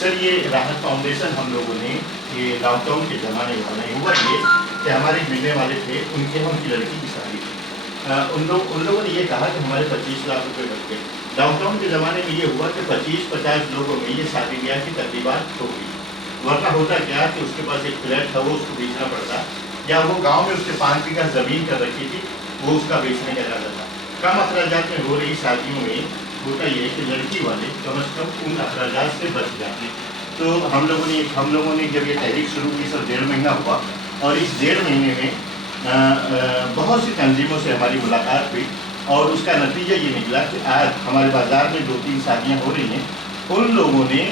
Sir, ये राहत foundation हम लोगों ने ये लॉकडाउन के ज़माने में बनाई। हुआ ये कि हमारे मिलने वाले थे, उनके यहाँ उनकी लड़की की शादी थी। उन लोगों ने ये कहा कि हमारे 25 लाख रुपए लगते। लॉकडाउन के ज़माने में ये हुआ कि 25-50 लोगों में ये शादी ब्याह की तकरीबात हो गई। वरना होता क्या कि उसके पास एक फ्लैट था, वो उसको बेचना पड़ता, या वो गाँव में उसके 5 बीघा ज़मीन कर रखी थी, वो उसका बेचने का इरादा था। कम अखराजात में हो रही शादियों में होता ये है कि लड़की वाले कम से कम उन अखराजात से बच जाते। तो हम लोगों ने जब ये तहरीक शुरू की, सर 1.5 महीना हुआ, और इस 1.5 महीने में बहुत सी तंजीमों से हमारी मुलाकात हुई, और उसका नतीजा ये निकला कि आज हमारे बाज़ार में 2-3 शादियाँ हो रही हैं। उन लोगों ने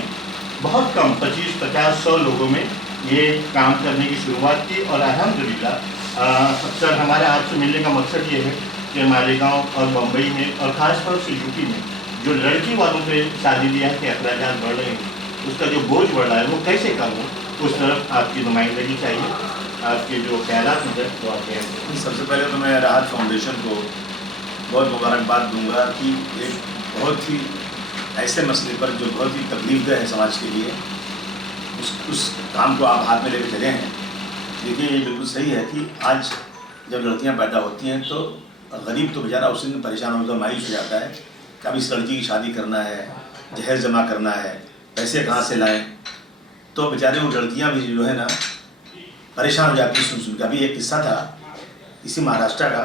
बहुत कम 25-50-100 लोगों में ये काम करने की शुरुआत की, और अल्हम्दुलिल्लाह अक्सर हमारे आपसे मिलने का मकसद ये है कि मालेगांव और बम्बई में और ख़ासतौर से यूपी में जो लड़की वालों पे शादी ब्याह के अखराजात बढ़ रहे हैं, उसका जो बोझ बढ़ रहा है वो कैसे कम हो, उस तरफ आपकी नुमाइंदगी चाहिए। आपके जो ख्यालात हैं वो आपके हैं। सबसे पहले तो मैं राहत फाउंडेशन को बहुत मुबारकबाद दूंगा कि एक बहुत ही ऐसे मसले पर जो बहुत ही तकलीफदेह है समाज के लिए, उस काम को आप हाथ में लेकर चले हैं। देखिए, ये बिल्कुल सही है कि आज जब लड़कियां पैदा होती हैं तो गरीब तो बेचारा उसी में परेशान होता है, मायूस हो जाता है कि अब इस लड़की की शादी करना है, जहेज जमा करना है, पैसे कहाँ से लाएं। तो बेचारे वो लड़कियां भी जो है ना परेशान हो जाती है सुन के। अभी एक किस्सा था इसी महाराष्ट्र का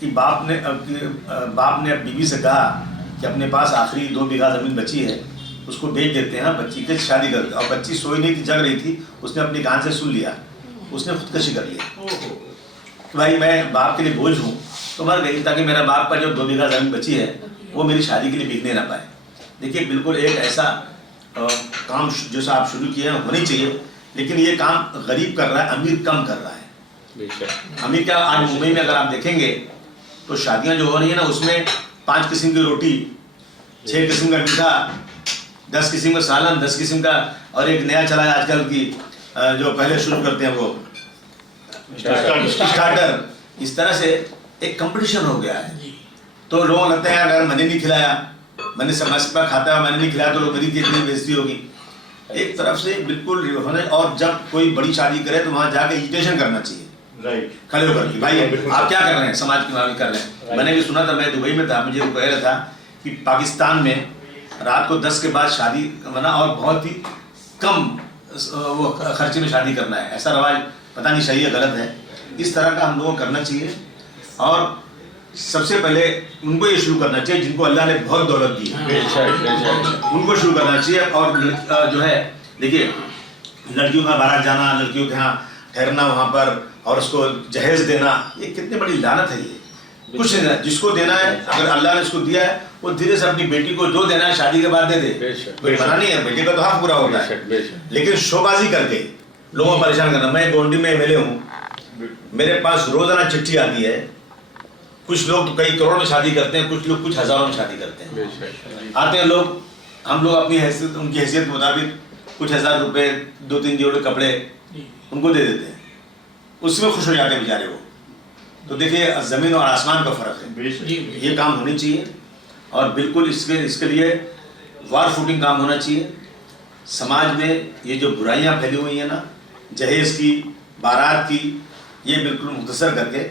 कि बाप ने अब बीवी से कहा कि अपने पास आखिरी 2 बीघा ज़मीन बची है, उसको बेच देते हैं, बच्ची की शादी करते। और बच्ची सोई नहीं थी, जग रही थी, उसने अपनी कान से सुन लिया, उसने खुदकशी कर लिया। तो भाई मैं बाप के लिए बोझ हूँ, तो मर गई, ताकि मेरा बाप का जो 2 बीघा ज़मीन बची है वो मेरी शादी के लिए बिकने ना पाए। देखिए, बिल्कुल एक ऐसा काम जैसा आप शुरू किए हैं होनी चाहिए, लेकिन ये काम गरीब कर रहा है, अमीर कम कर रहा है। अमीर क्या, आज मुंबई में अगर आप देखेंगे तो शादियाँ जो हो रही है ना, उसमें 5 किस्म की रोटी, 6 किस्म का मीठा, 10 किस्म का सालन, 10 किस्म का, और एक नया चला है आजकल की जो पहले शुरू करते हैं वो स्टार्टर। इस तरह से एक कंपटीशन हो गया है। तो लोग लगते हैं अगर मैंने नहीं खिलाया, मैंने समझ पर खाता है, मैंने नहीं खिलाया तो लोग मेरी कितनी बेइज्जती होगी। एक तरफ से बिल्कुल होने, और जब कोई बड़ी शादी करे तो वहाँ जाके इजिटेशन करना चाहिए, राइट, खड़े होकर कि भाई आप क्या कर रहे हैं, समाज की मांग कर रहे हैं। मैंने भी सुना था, मैं दुबई में था, मुझे वो कह रहा था कि पाकिस्तान में रात को 10 के बाद शादी मना, और बहुत ही कम वो खर्चे में शादी करना है। ऐसा रवाज पता नहीं सही है गलत है, इस तरह का हम लोगों को करना चाहिए। और सबसे पहले उनको ये शुरू करना चाहिए जिनको अल्लाह ने बहुत दौलत दी है, उनको शुरू करना चाहिए। और जो है, देखिए, लड़कियों का बारात जाना, लड़कियों के यहाँ ठहरना वहाँ पर, और उसको जहेज देना, ये कितनी बड़ी लानत है। ये कुछ नहीं, जिसको देना है, अगर अल्लाह ने उसको दिया है, वो धीरे से अपनी बेटी को जो देना है शादी के बाद दे दे। कोई मना नहीं है, बेटी का तो हक पूरा होता है, लेकिन शोबाजी करके लोगों को परेशान करना। मैं गोंडी में एमएलए हूँ, मेरे पास रोजाना चिट्ठी आती है। कुछ लोग तो कई करोड़ में शादी करते हैं, कुछ लोग कुछ हज़ारों में शादी करते हैं। आते हैं लोग, हम लोग अपनी हैसियत, उनकी हैसियत के मुताबिक कुछ 1000 रुपये, 2-3 जोड़े कपड़े उनको दे देते हैं, उसमें खुश हो जाते हैं बेचारे वो। तो देखिए, ज़मीन और आसमान का फ़र्क है। ये काम होनी चाहिए, और बिल्कुल इसके लिए वार फूटिंग काम होना चाहिए। समाज में ये जो बुराइयां फैली हुई हैं ना, जहेज की, बारात की, ये बिल्कुल मुख्तसर करके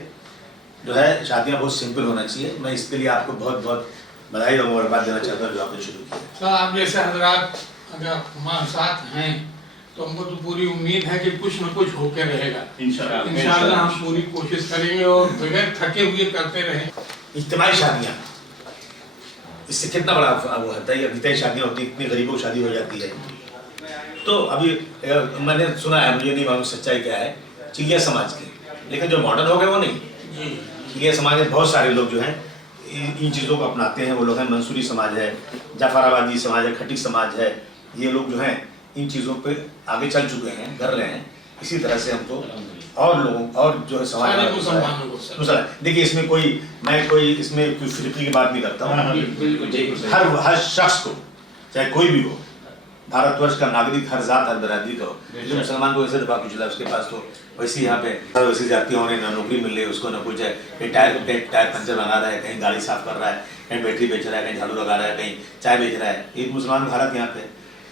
जो है शादियां बहुत सिंपल होना चाहिए। मैं इसके लिए आपको बहुत बहुत बधाई और मुबारकबाद देना चाहता हूँ जो आपने शुरू किया। सर, आप जैसे हजरात अगर हमारे साथ हैं तो हमको तो पूरी उम्मीद है कि कुछ न कुछ होके रहेगा। इंशाअल्लाह हम पूरी कोशिश करेंगे और बगैर थके हुए करते रहें। इज्तिमाई शादियाँ, इससे कितना बड़ा वो होता है। अभी शादियाँ होती, इतनी गरीबों की शादी हो जाती है। तो अभी मैंने सुना है, मुझे नहीं मालूम सच्चाई क्या है, चिलिया समाज के, लेकिन जो मॉडर्न हो गए वो नहीं। चिलिया समाज में बहुत सारे लोग जो हैं इन चीज़ों को अपनाते हैं। वो लोग हैं, मंसूरी समाज है, जाफराबादी समाज है, खटीक समाज है। ये लोग जो हैं इन चीज़ों पे आगे चल चुके हैं, कर रहे हैं। इसी तरह से हमको और लोगों और जो है समाज, देखिए, इसमें कोई इसमें कोई फिरकी की बात नहीं करता हूँ। हर शख्स को, चाहे कोई भी हो, भारतवर्ष का नागरिक हर जात हर बरादरी का हो। जो मुसलमान को वैसे दबा कुचला उसके पास तो वैसे यहाँ पे वैसी जातियों ने ना नौकरी मिल रही है उसको, ना कुछ है, कहीं टायर पंचर बना रहा है, कहीं गाड़ी साफ कर रहा है, कहीं बैटरी बेच रहा है, कहीं झाड़ू लगा रहा है, कहीं चाय बेच रहा है। एक मुसलमान का हालत यहाँ पे,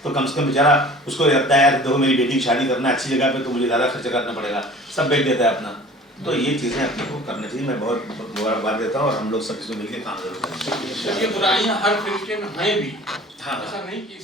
तो कम से कम बेचारा उसको लगता है यार देखो मेरी बेटी की शादी करना है अच्छी जगह पे तो मुझे ज़्यादा खर्चा करना पड़ेगा, सब बेच देता है अपना। तो ये चीज़ें अपने को करनी चाहिए। मैं बहुत मुबारकबाद देता हूँ और हम लोग सब इसमें मिलकर काम जरूर करेंगे। ये बुराइयां हर तरीके में हैं भी, हाँ। ऐसा नहीं कि